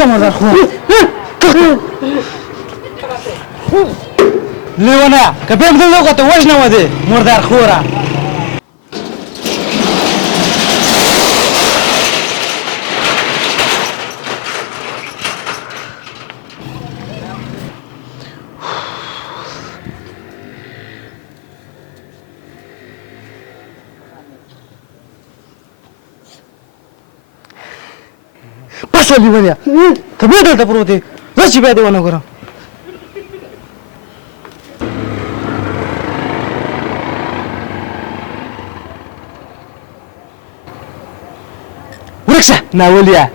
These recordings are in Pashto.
رکشه مادر خور لیونه که بهم دلوقه تو وجنه وده مردر خوره پس لیونه ته بیا دلته پروت یې زه چې بیا دې ونه ګورم ورکشه ناوليه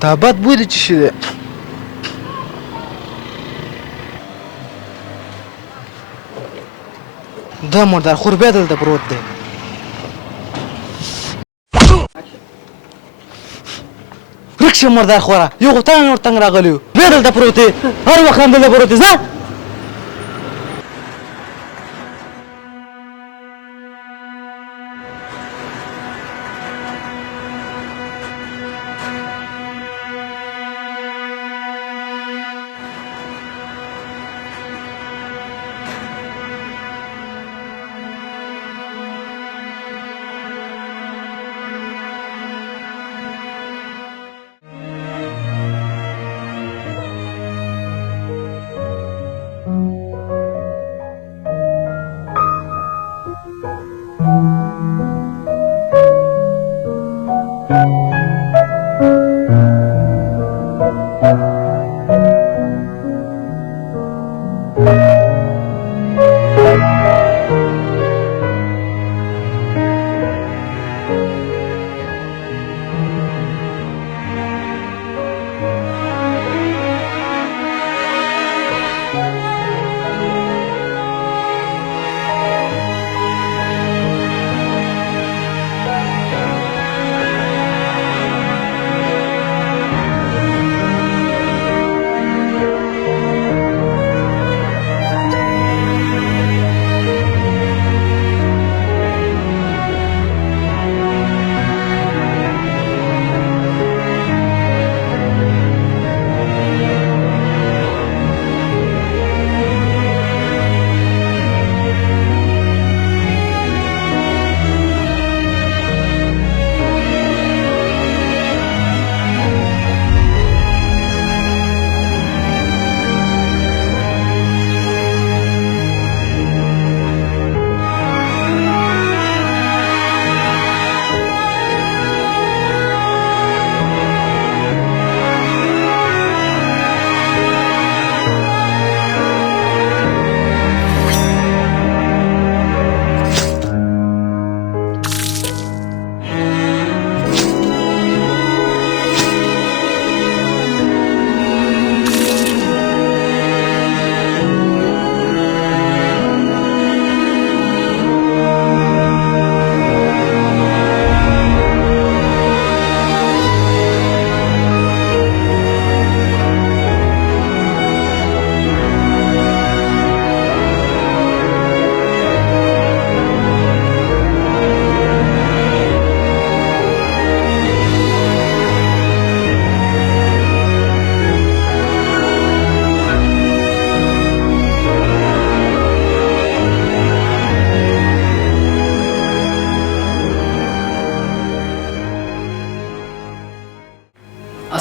دا بد بوی دی چې شي دی دا مردار خور بیا دلته پروت دی رکشه مردار خوره یو خو تا نور تنګ راغلی یو بیا دلته پروت دی هر وخت هم دلته پروت دی ځه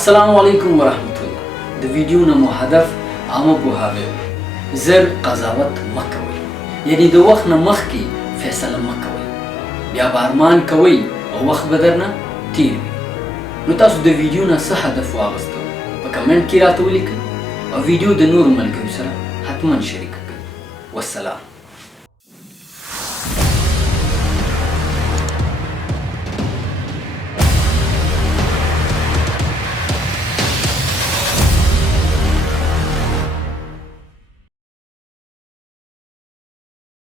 السلام علیکم ورحمت الله د ویډیو نه مو هدف عامه پوهاوی زر قضاوت مکوئ یعنی د وخت نه مخکې فیصله مکوئ بیا به ارمان کوئ او وخت به درنه تیر وي نو تاسو د ویډیو نه څه هدف واغستو په کمنټ کې راته ولیکئ او ویډیو د نورو ملګرو سره حتما شریک کړئ والسلام